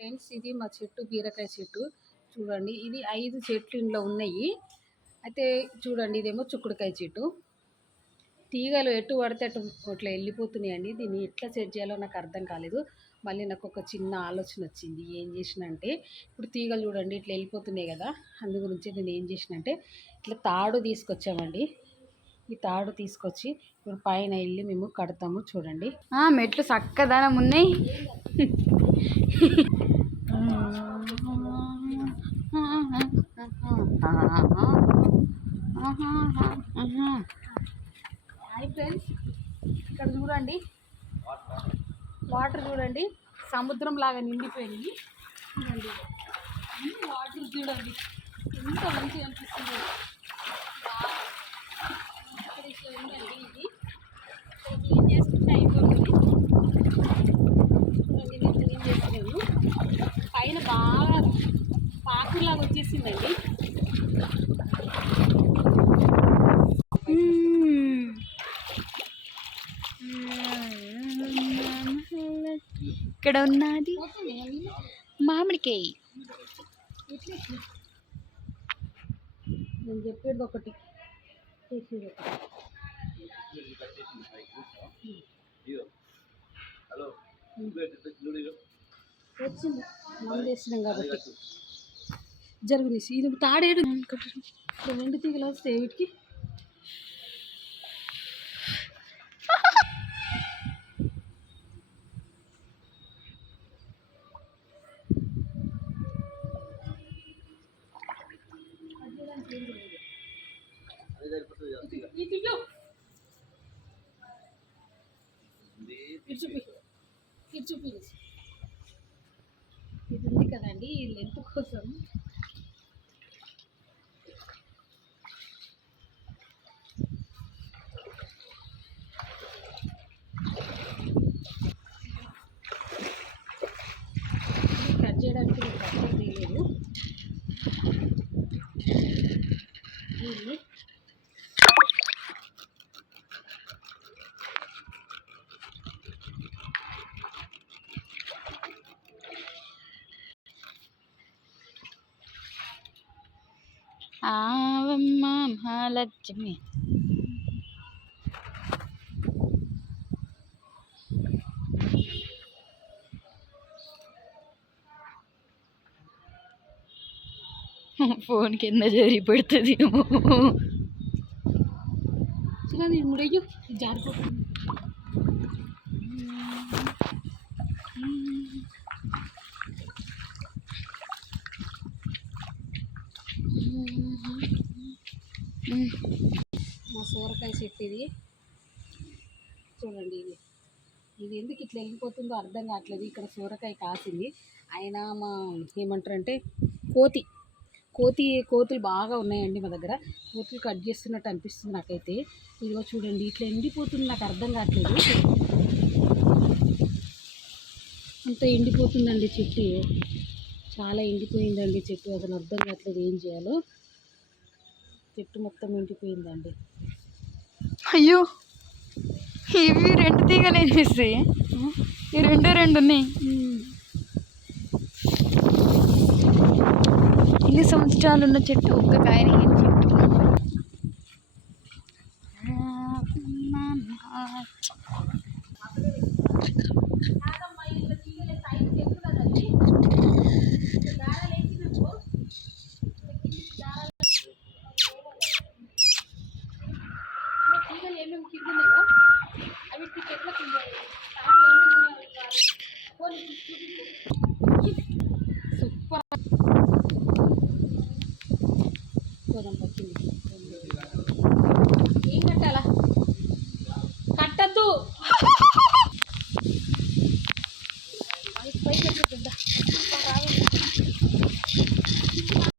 Friends ఇది మా చెట్టు బీరకాయ చెట్టు. చూడండి ఇది ఐదు చెట్లు ఇంట్లో ఉన్నాయి. అయితే చూడండి ఇదేమో చుక్కుడుకాయ చెట్టు. తీగలు ఎటు పడితే అటు అట్లా వెళ్ళిపోతున్నాయండి. దీన్ని ఎట్లా సెట్ చేయాలో నాకు అర్థం కాలేదు. మళ్ళీ నాకు ఒక చిన్న ఆలోచన వచ్చింది. ఏం చేసినంటే ఇప్పుడు తీగలు చూడండి ఇట్లా వెళ్ళిపోతున్నాయి కదా. అందు గురించి నేను ఏం చేసినంటే ఇట్లా తాడు తీసుకొచ్చామండి. ఈ తాడు తీసుకొచ్చి ఇప్పుడు పైన వెళ్ళి మేము కడతాము చూడండి. ఆ, మెట్లు చక్కదనం ఉన్నాయి. హాయ్ ఫ్రెండ్స్ ఇక్కడ చూడండి. వాటర్ చూడండి సముద్రం లాగా నిండిపోయింది చూడండి వాటర్ చూడండి. ఎంత మంచిగా అనిపిస్తుంది వావ్. ఇక్కడ ఇట్లా ఉందండి ఇది ఇక్కడ క్లీన్ చేసుకుంటే అయిపోతుంది చూడండి నేను క్లీన్ చేస్తున్నాను పైన బాగా వచ్చేసిందండి ఇక్కడ ఉన్నది. మామిడికాయ. నేను చెప్పేది ఒకటి. చేసేది ఒకటి. వచ్చింది. మనం చేసినాం కాబట్టి. జరుగుని ఇది తాడేడు. రెండు తీగలు వస్తాయి వీటికి. ఇది ఉంది కదండి ఈ లెంత్ కోసం. ఆవమ్మ మహాలక్ష్మి ఫోన్ కింద జరి పెడుతుందేమో చూడండి ఇది ముడయ్యు ఇది జారిపోతుంది మా సోరకాయ చెట్టు ఇది. చూడండి ఇది. ఇది ఎందుకు ఇట్లా వెళ్ళిపోతుందో అర్థం కావట్లేదు. ఇక్కడ సోరకాయ కాసింది. అయినా మా ఏమంటారంటే కోతి. కోతి కోతులు బాగా ఉన్నాయండి మా దగ్గర. కోతులు కట్ చేస్తున్నట్టు అనిపిస్తుంది నాకైతే. ఇదిగో చూడండి ఇట్లా ఎండిపోతుంది. నాకు అర్థం కావట్లేదు. అంత ఎండిపోతుందండి చెట్టు. చాలా ఎండిపోయిందండి చెట్టు. అసలు అర్థం కావట్లేదు ఏం చేయాలో. చెట్టు మొత్తం ఎండిపోయిందండి. అయ్యో ఇవి రెండు తీగలు చేస్తాయి ఈ రెండు రెండు ఉన్నాయి. ఎన్ని సంవత్సరాలు ఉన్న చెట్టు ఒక్క కాయని తీగలు ఏమేమి కింద ఉన్నాయో అవి ఈ చెట్లకు ఏమేమి ఉన్నాయో సూపర్. పచ్చింది